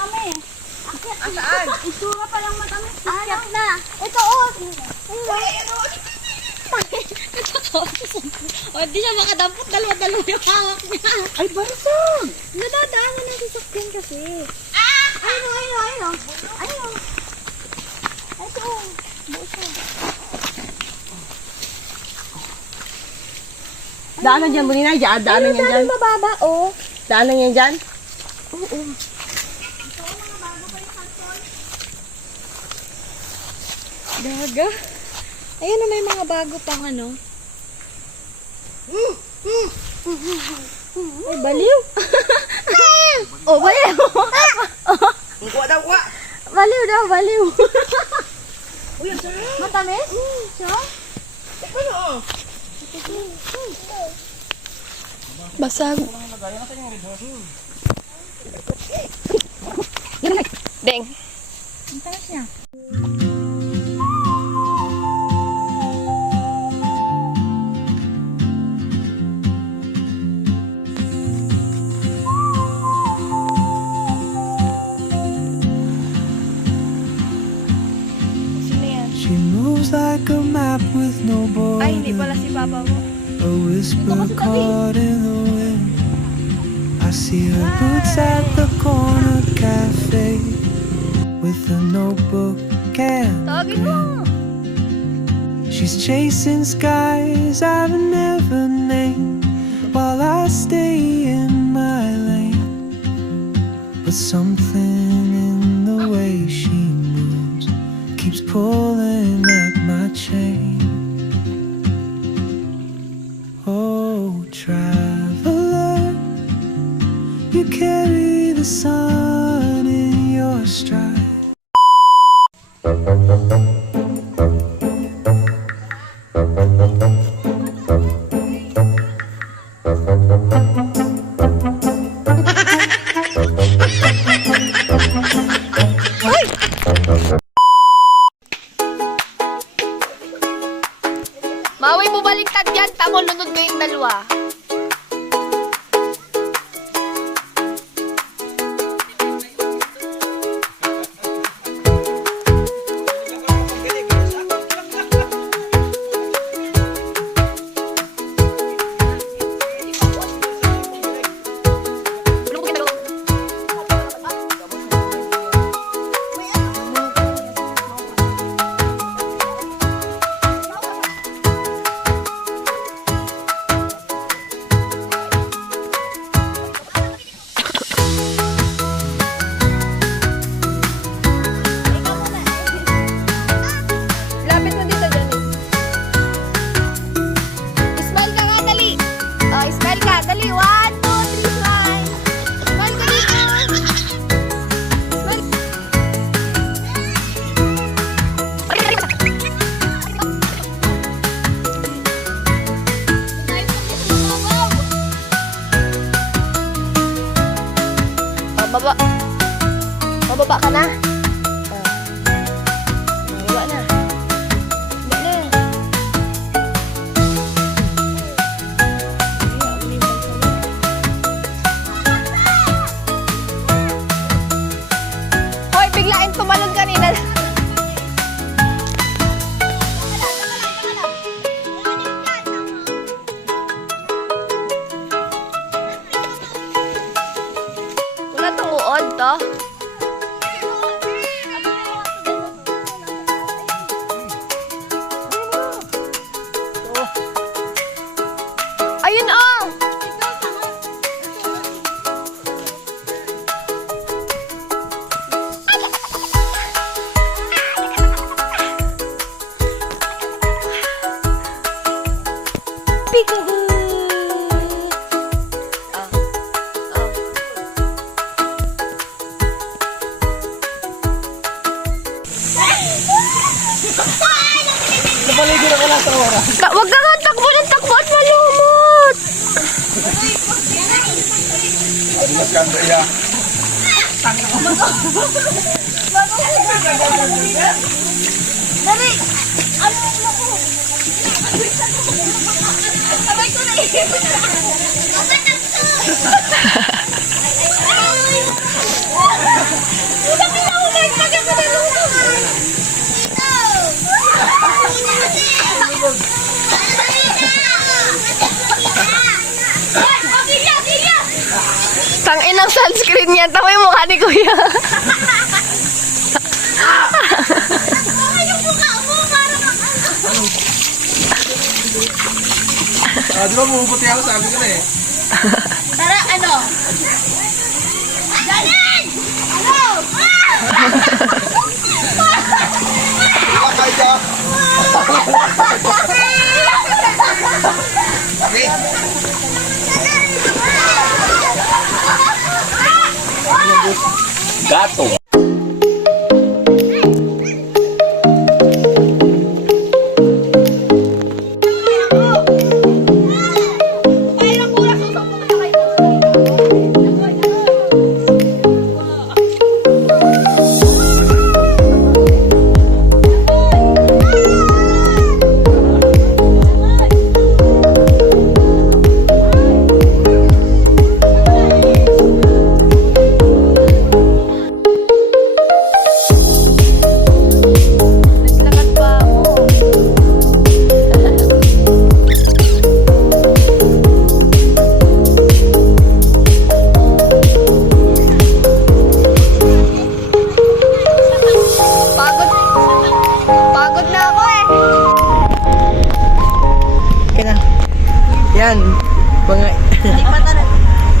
matamis. Akyat. Saan? Itsura pa lang matamis. Akyat na. Ito oh. O, di siya makadampot. Dalawa-dalawa yung hawak niya. Ay, barisog! Nadadaanan ng sasakyan kasi. Ayun oh, ayun oh, ayun oh. Ayun oh. Ito oh. Buso. Daanan dyan, Bunina. Daanan yan dyan. Mababa, oh. Daanan yan dyan. Oo. Daga. Ayan na may mga bago pang ano. Ay, baliw. Oh, baliw. Kuha daw, kuha. Baliw daw, baliw. Uy, ang sarap. Matamis? Siya? Ano? Basag. Deng. Ang tamis niya. She moves like a map with no Ay, hindi pala border, si Papa mo. a whisper caught in the wind. I see her boots at the corner cafe with a notebook and a Tawagin mo. grin. She's chasing skies I've never named while I stay in my lane. But something in the way she moves keeps pulling at my chain. Oh, traveler, you carry the sun in your stride. Maui mo baliktad yan. Tamo, lunod kayong dalawa. Lapit mo dito, Johnny. Smile ka nga, dali. Oh, smile ka, dali. 1, 2, 3, smile. Smile ka dito. Smile. Oh, baba. Bababa ka na. Bababa na. Baba na. Hoy, biglain tumalon kanina. Wala tong uod to. Ayun oh! Peekaboo! Napaligid ako lang sa oras. Wag ka nga takbo ng takbo at malumot! Mas kanda ya. Dari! Ano mo ko? Sabay ko na eh. Ang batak to! Tangin ang sunscreen niya. Tama yung mukha ni Kuya. Yung mukha mo, parang Di ba bumubuti ako, sabi ko na eh. Tara, ano? Janin! Ano? Lakay ka. Okay. Gato. Naglakad pa ako. Pagod. Pagod na ako eh. Kaya yan,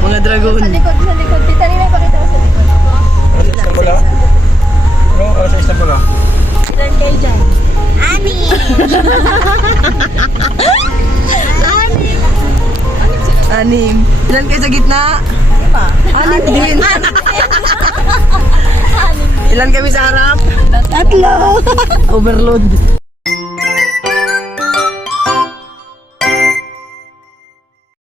mga dragon. Sa likod. Tita rin may pakita ko sa likod. Ano sa Istanbul ah? Ano sa Istanbul ah? Ilan kayo dyan? Ani! Anim. Ilan kayo sa gitna? Anim din. Ilan kami sa harap? Tatlo! Overload.